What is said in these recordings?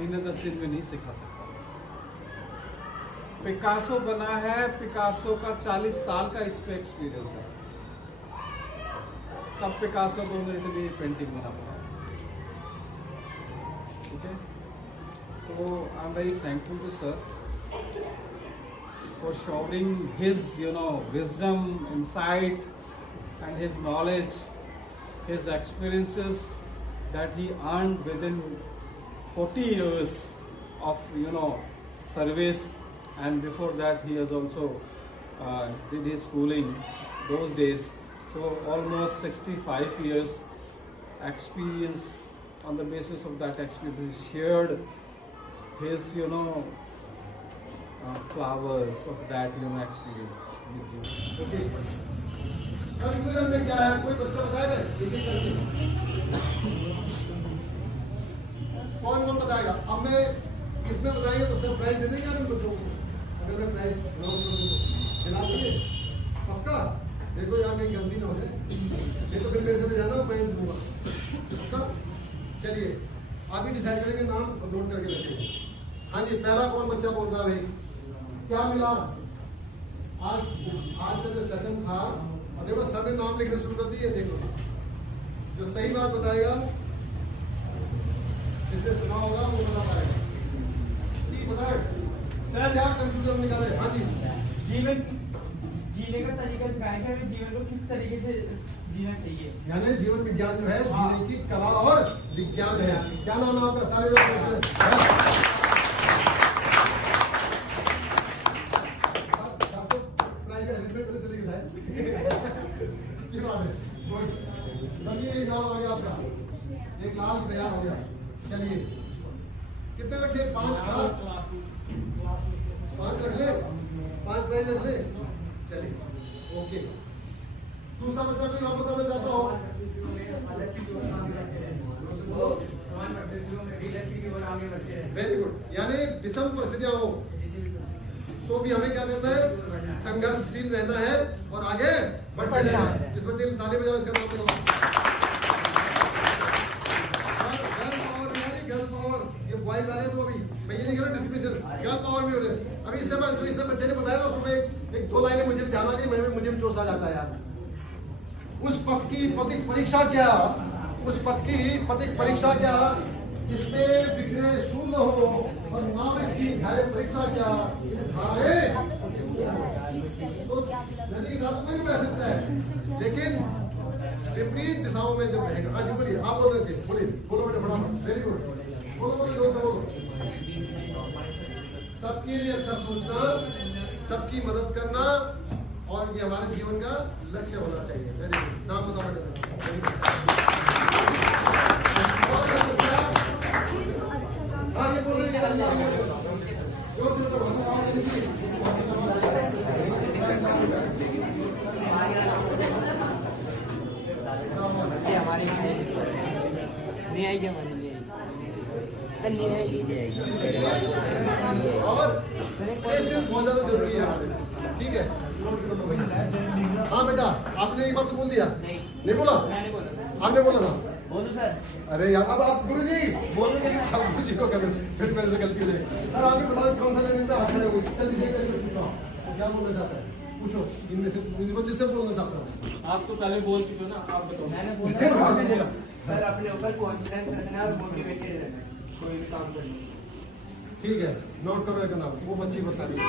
महीने 10 दिन में नहीं सिखा सकता। पिकासो बना है, पिकासो का 40 साल का इस पे एक्सपीरियंस है, तब पिकासो को इटली पेंटिंग बना पाया। ठीक है, तो I am very thankful to sir for showing his wisdom, insight and his knowledge, his experiences that he earned within 40 years of service, and before that he has also did his schooling those days, so almost 65 years experience. On the basis of that experience he shared his flowers of that experience with you. Okay. Curriculum में क्या है, कोई बच्चा बताएगा? कौन कौन बताएगा? अब मैं किसमें बताएंगे तो सब प्राइज दे देंगे हम बच्चों को। अगर मैं प्राइज दिला दूंगी पक्का? देखो यार कहीं गलती ना हो जाए, नहीं तो फिर मेरे से जाना मैं दूंगा। पक्का? चलिए आप ही डिसाइड करेंगे नाम और नोट करके रखेंगे। हाँ जी, पहला कौन बच्चा बोल रहा है भाई? क्या मिला? आज का जो सेशन था, और देखो सर ने नाम लिखना शुरू कर दिए। देखो जो सही बात बताएगा, जिसने सुना होगा वो बता पाएगा। ठीक बताए सर, क्या कंफ्यूजन निकाले? हाँ जी, जीवन जीने का तरीका सिखाएंगे, हमें जीवन को किस तरीके से जीना चाहिए। यानी जीवन विज्ञान जो है जीने की कला और विज्ञान है। क्या नाम है आपका? तारीफ। चलिए नाम आ गया आपका, एक लाल तैयार हो गया। चलिए कितने रखे? 5 7 5 रख ले, 5 प्राइज रख ले। चलिए ओके। दूसरा बच्चा कोई और बताना चाहता हो? Very good. यानी विषम परिस्थितियां हो तो भी हमें क्या करना है? संघर्षशील रहना है और आगे बढ़ते रहना है। इस बच्चे ने ताली बजाओ, इसका नाम बताओ। गर्ल पावर, ये बॉयज आ रहे हैं तो अभी मैं ये नहीं कह रहा डिस्क्रिमिनेशन, गर्ल पावर भी हो रहे हैं। अभी इससे जो इससे बच्चे ने बताया ना, उसमें एक 2 लाइनें मुझे ध्यान आ गई, मुझे भी जोश आ जाता है यार। उस पथ की पथिक परीक्षा क्या, उस पथ की पथिक परीक्षा क्या जिसमें विघ्न शून्य हो, और नाविक की धैर्य परीक्षा क्या धाराएं। तो नदी के साथ कोई भी बह सकता है, लेकिन विपरीत दिशाओं में जब रहेगा। आज बोलिए, आप बोलना चाहिए, बोलिए, बोलो बेटा फटाफट। वेरी गुड, बोलो। सबके लिए अच्छा सोचना, सबकी मदद करना, और ये हमारे जीवन का लक्ष्य होना चाहिए। Very good. नाम बताओ बेटा। हाँ ये बोल रही है, जोर से बताओ। हमारी नहीं आएगी, हमारी नहीं आएगी। और पेशेंस बहुत ज्यादा जरूरी है हमारे, ठीक है? हाँ बेटा, आपने एक बार तो बोल दिया, नहीं बोला? आपने बोला था। बोलो सर। अरे यार, अब आप गुरु जी बोलो, अब गुरु जी को कर फिर मेरे से गलती हो जाएगी। सर आपने बताओ कौन सा लेने था? जल्दी से कैसे पूछो, क्या बोलना चाहता है? पूछो, इनमें से जिससे बोलना चाहता हूँ। आप तो पहले बोल चुके हो ना, आप बताओ। मैंने बोला सर, अपने ऊपर कॉन्फिडेंस रखना और मोटिवेटेड रहना, कोई भी काम करना। ठीक है, नोट करो एक नाम, वो बच्ची बता रही है।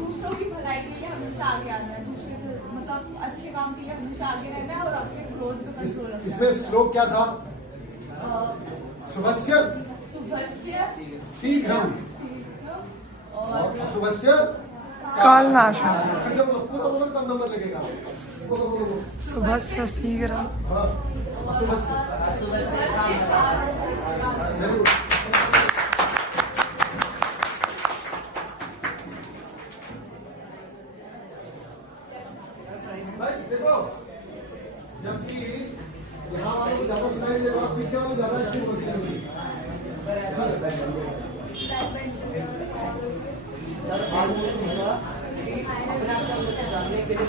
दूसरों की भलाई के लिए हमेशा आगे आना है, दूसरे मतलब अच्छे काम के लिए हमेशा आगे रहना है, और अपने ग्रोथ पे कंट्रोल रखना है। इसमें श्लोक क्या था? शुभस्य शीघ्रम और अशुभस्य कालनाशम। कैसे बोलो? पूरा बोलो तब नंबर लगेगा। बोलो। शुभस्य शीघ्रम। हाँ, अशुभस्य। Very good. भाई देखो, जबकि यहाँ वालों को ज्यादा सुनाई देगा, पीछे वाले ज्यादा एक्टिव होते हैं। जानने के लिए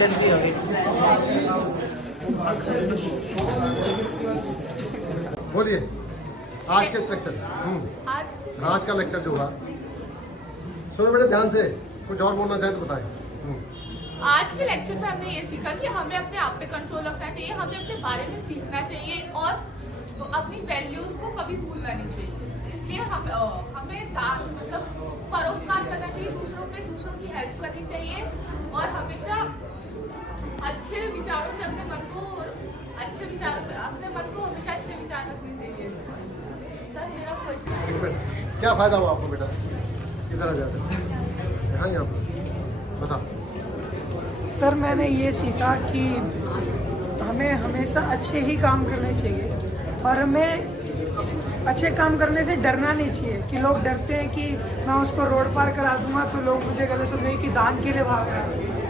जल्दी होगी। बोलिए आज के लेक्चर आज का लेक्चर जो हुआ, सुनो बेटे ध्यान से, कुछ और बोलना चाहे तो बताएं। आज के लेक्चर में हमने ये सीखा कि हमें अपने आप पे कंट्रोल रखना चाहिए, हमें अपने बारे में सीखना चाहिए और अपनी वैल्यूज को कभी भूलना नहीं चाहिए। इसलिए हमें मतलब परोपकार करना चाहिए दूसरों पे, दूसरों की हेल्प करनी चाहिए और हमेशा अच्छे विचारों से अपने मन को हमेशा अच्छे विचार रखने चाहिए। सर मेरा क्वेश्चन क्या फायदा हुआ आपको बेटा? किधर आ जाते यहाँ पर बता। सर मैंने ये सीखा कि हमें हमेशा अच्छे ही काम करने चाहिए और हमें अच्छे काम करने से डरना नहीं चाहिए कि लोग डरते हैं कि मैं उसको रोड पार करा दूंगा तो लोग मुझे गलत समझेंगे कि दान के लिए भाग रहा है,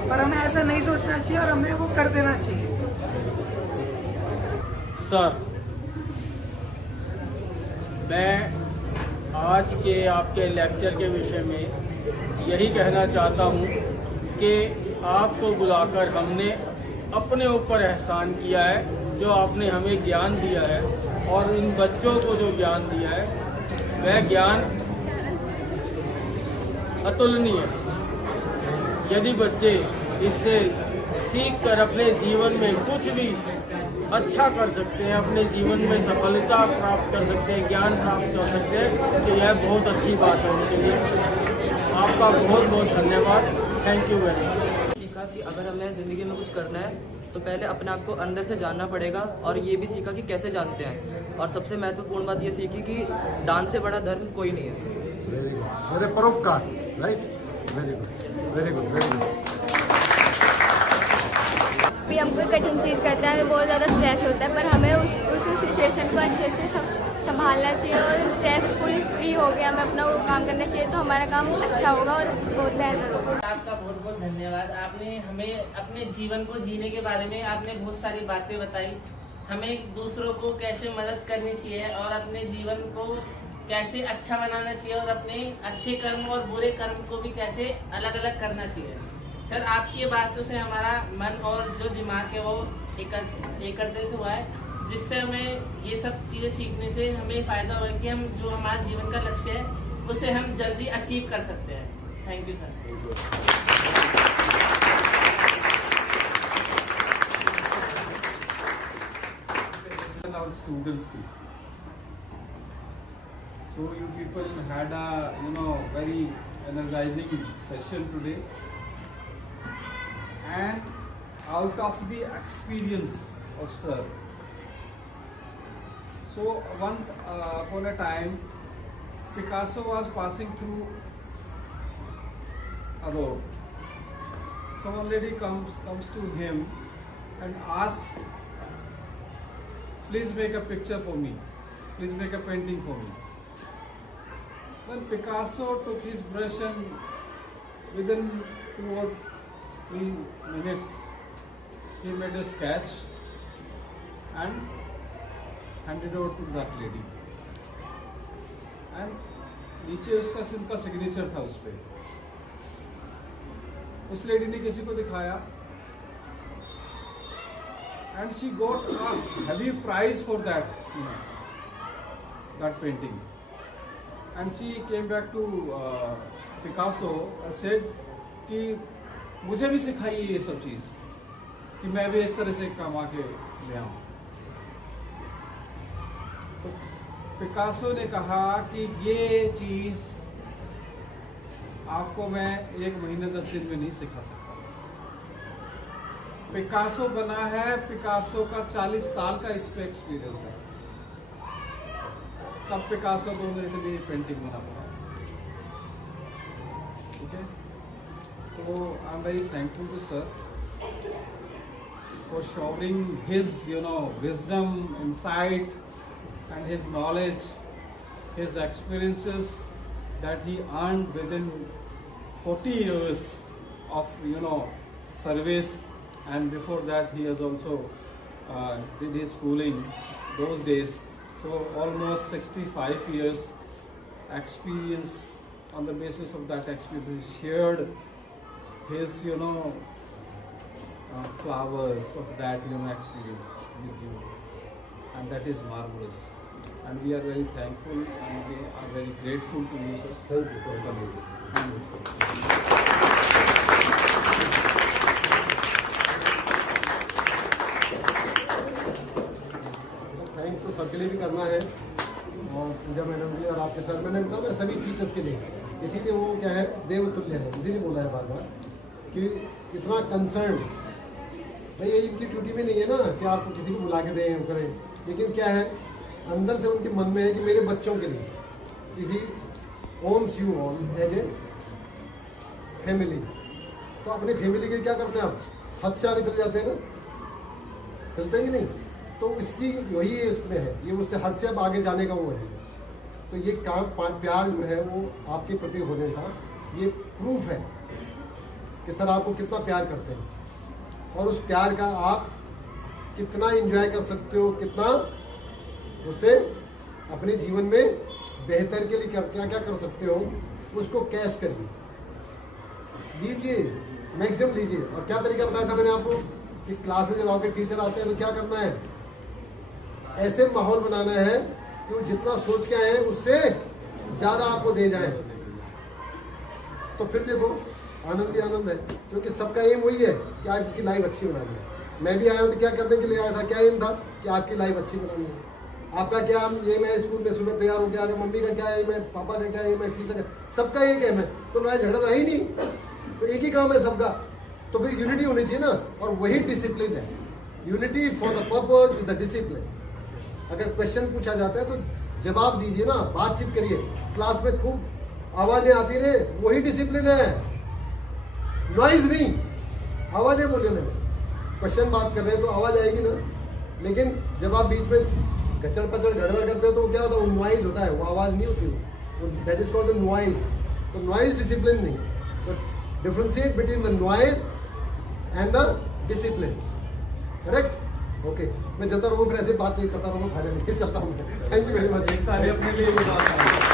पर हमें ऐसा नहीं सोचना चाहिए और हमें वो कर देना चाहिए। सर मैं आज के आपके लेक्चर के विषय में यही कहना चाहता हूँ कि आपको बुलाकर हमने अपने ऊपर एहसान किया है, जो आपने हमें ज्ञान दिया है और इन बच्चों को जो ज्ञान दिया है वह ज्ञान अतुलनीय है। यदि बच्चे इससे सीख कर अपने जीवन में कुछ भी अच्छा कर सकते हैं, अपने जीवन में सफलता प्राप्त कर सकते हैं, ज्ञान प्राप्त कर सकते हैं, तो यह बहुत अच्छी बात है उनके लिए। आपका बहुत बहुत धन्यवाद। Thank you very much. सीखा कि अगर हमें ज़िंदगी में कुछ करना है तो पहले अपने आप को अंदर से जानना पड़ेगा और ये भी सीखा कि कैसे जानते हैं। और सबसे महत्वपूर्ण बात ये सीखी कि दान से बड़ा धर्म कोई नहीं है। वेरी गुड, मेरे परोपकार, right, very good very good very good. भी हम कोई कठिन चीज़ करते हैं, हमें बहुत ज़्यादा स्ट्रेस होता है, पर हमें उस सिचुएशन को अच्छे से संभालना चाहिए और स्ट्रेसफुल फ्री हो गया हमें अपना वो काम करना चाहिए, तो हमारा काम अच्छा होगा और बहुत बेहतर होगा। आपका बहुत बहुत धन्यवाद। आपने हमें अपने जीवन को जीने के बारे में आपने बहुत सारी बातें बताई, हमें दूसरों को कैसे मदद करनी चाहिए और अपने जीवन को कैसे अच्छा बनाना चाहिए और अपने अच्छे कर्म और बुरे कर्म को भी कैसे अलग अलग करना चाहिए। सर आपकी ये बातों से हमारा मन और जो दिमाग है वो एकत्रित हुआ है, जिससे हमें ये सब चीज़ें सीखने से हमें फ़ायदा हुआ कि हम जो हमारा जीवन का लक्ष्य है उसे हम जल्दी अचीव कर सकते हैं। Thank you sir. Our students too. So you people had a very energizing session today, and out of the experience of sir. So upon a time, Picasso was passing through a road. Some lady comes to him and asks, "Please make a picture for me. Please make a painting for me." Then Picasso took his brush and within 2 or 3 minutes he made a sketch and handed over to that lady. And नीचे उसका signature था उस पे। उस lady ने किसी को दिखाया and she got a heavy prize for that that painting. And she came back to Picasso and said कि मुझे भी सिखाइए ये सब चीज़ कि मैं भी इस तरह से कमा के ले आऊँ। तो पिकासो ने कहा कि ये चीज़ आपको मैं 1 महीने 10 दिन में नहीं सिखा सकता। पिकासो बना है, पिकासो का 40 साल का इस पे एक्सपीरियंस है, तब पिकासो 2 मिनट में पेंटिंग बना पाया। ठीक है, तो I am very thankful to sir for showering his wisdom, insight and his knowledge, his experiences that he earned within 40 years of service, and before that he has also did his schooling those days, so almost 65 years experience. On the basis of that experience he shared his flowers of that experience with you, and that is marvelous. And we are very thankful and we are very grateful to you, sir. Thank you for coming. Thank you, sir. Thanks तो सबके लिए भी करना है, और पूजा madam भी और आपके सर, मैंने बताया ना सभी टीचर्स के लिए, इसीलिए वो क्या है देवतुल्य है, इसीलिए बोला है बार बार कि इतना कंसर्न भाई, ये इनकी ड्यूटी में नहीं है ना कि आप किसी को बुला के दें करें, लेकिन क्या है अंदर से उनके मन में है कि मेरे बच्चों के लिए he owns you all as a family. तो अपनी फैमिली के लिए क्या करते हैं आप, हद से आगे चले जाते हैं ना, चलते हैं कि नहीं? तो इसकी वही है, इसमें है ये उससे हद से अब आगे जाने का वो है। तो ये काम प्यार जो है वो आपके प्रति होने का ये प्रूफ है कि सर आपको कितना प्यार करते हैं, और उस प्यार का आप कितना एंजॉय कर सकते हो, कितना उसे अपने जीवन में बेहतर के लिए क्या क्या कर सकते हो, उसको कैश करिए, लीजिए, मैक्सिमम लीजिए। और क्या तरीका बताया था मैंने आपको कि क्लास में जब आपके टीचर आते हैं तो क्या करना है, ऐसे माहौल बनाना है कि वो जितना सोच के आए हैं उससे ज़्यादा आपको दे जाए। तो फिर देखो आनंद ही आनंद है, क्योंकि सबका एम वही है कि आपकी लाइफ अच्छी बनानी है। मैं भी आया हूँ तो क्या करने के लिए आया था, क्या एम था कि आपकी लाइफ अच्छी बनानी है। आपका क्या ये मैं स्कूल में सुबह तैयार हो गया, मम्मी का क्या एम है, पापा का क्या एम है, टीचर का, सबका एक एम है, तो लड़ाई झगड़ा है ही नहीं, तो एक ही काम है सबका। तो फिर यूनिटी होनी चाहिए ना, और वही डिसिप्लिन है। Unity for the purpose is the discipline. अगर क्वेश्चन पूछा जाता है तो जवाब दीजिए ना, बातचीत करिए, क्लास में खूब आवाजें आती रहे, वही डिसिप्लिन है, नॉइज नहीं। आवाजें बोलिए ना, क्वेश्चन बात कर रहे हैं तो आवाज आएगी ना, लेकिन जब आप बीच में गचड़ पचड़ गड़बड़ करते हो तो क्या होता है, वो नॉइज होता है, वो आवाज नहीं होती, वो that is called the noise. तो नॉइज डिसिप्लिन नहीं, तो differentiate between the noise and the discipline, correct? Okay, मैं चलता रहूँ, फिर ऐसे बात नहीं करता रहूँगा, फायदा नहीं, चलता हूँ। Thank you very much. अपने लिए भी बात